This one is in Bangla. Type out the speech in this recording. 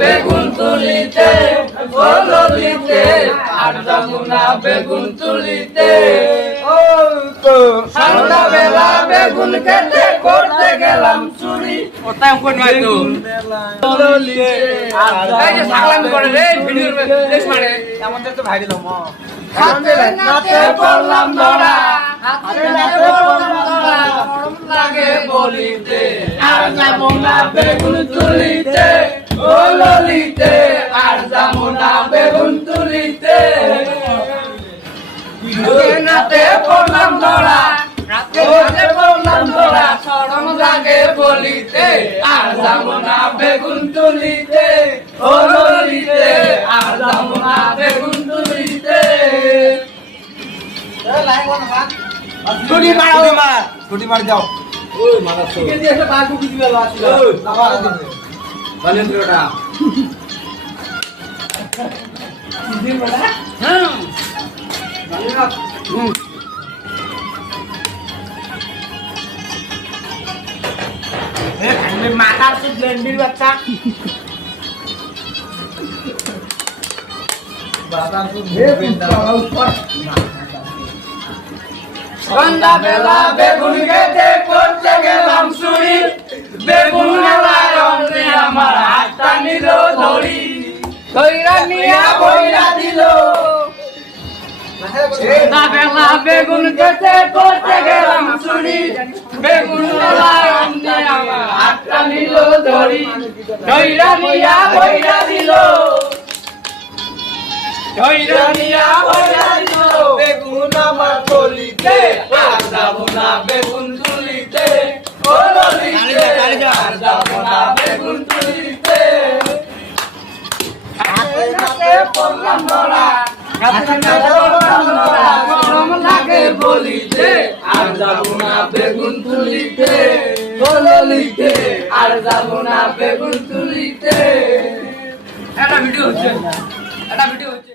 বেগুন তুলিতে ললিতে আর যমুনা বেগুন তুলিতে সন্ধ্যাবেলা বেগুন খেতে করতে গেলাম চুরি ওটাই কোন ভাই তো সাগলামি করে রে ভিডিওর দেশ মারে আমাদের তো ভাই দিলাম হাতে পড়লাম ধরা হাতে পড়লাম ধরা লাগে বলিতে আর যমুনা বেগুন তুলিতে ও ললিতে আর যমুনা বেগুন তুলিতে নাতে পড়লাম ধরা রাতে পড়লাম ধরা সরম লাগে বলিতে আর যমুনা বেগুন তুলিতে ও ললিতে আর যমুনা বেগুন তুলিতে ছুটি মার যাও ওই মারা তো কে দিয়ে বাগু কি দিবে আসলে আবার দিবে বলেন তোটা দিন বলা হ্যাঁ মাথা তো ব্লেন্ডির বাচ্চা বাবা তো সন্ধ্যাবেলা বেগুন খেতে করতে গেলাম চুরি বেগুন মেলায় অন্যে আমার হাতটা নিল ধরি ধৈরা নিয়া বইরা দিল সন্ধ্যাবেলা বেগুন খেতে করতে গেলাম চুরি বেগুন মেলায় অন্যে আমার হাতটা নিল ধরি ধৈরা নিয়া বইরা দিল বেগুন আমার তুলিতে আর যমুনা বেগুন তুলিতে ও ললিতে আর যমুনা বেগুন তুলিতে হাতে পড়লাম ধরা গরম লাগে বলিতে আর যমুনা বেগুন তুলিতে ও ললিতে আর যমুনা বেগুন তুলিতে একটা ভিডিও হচ্ছে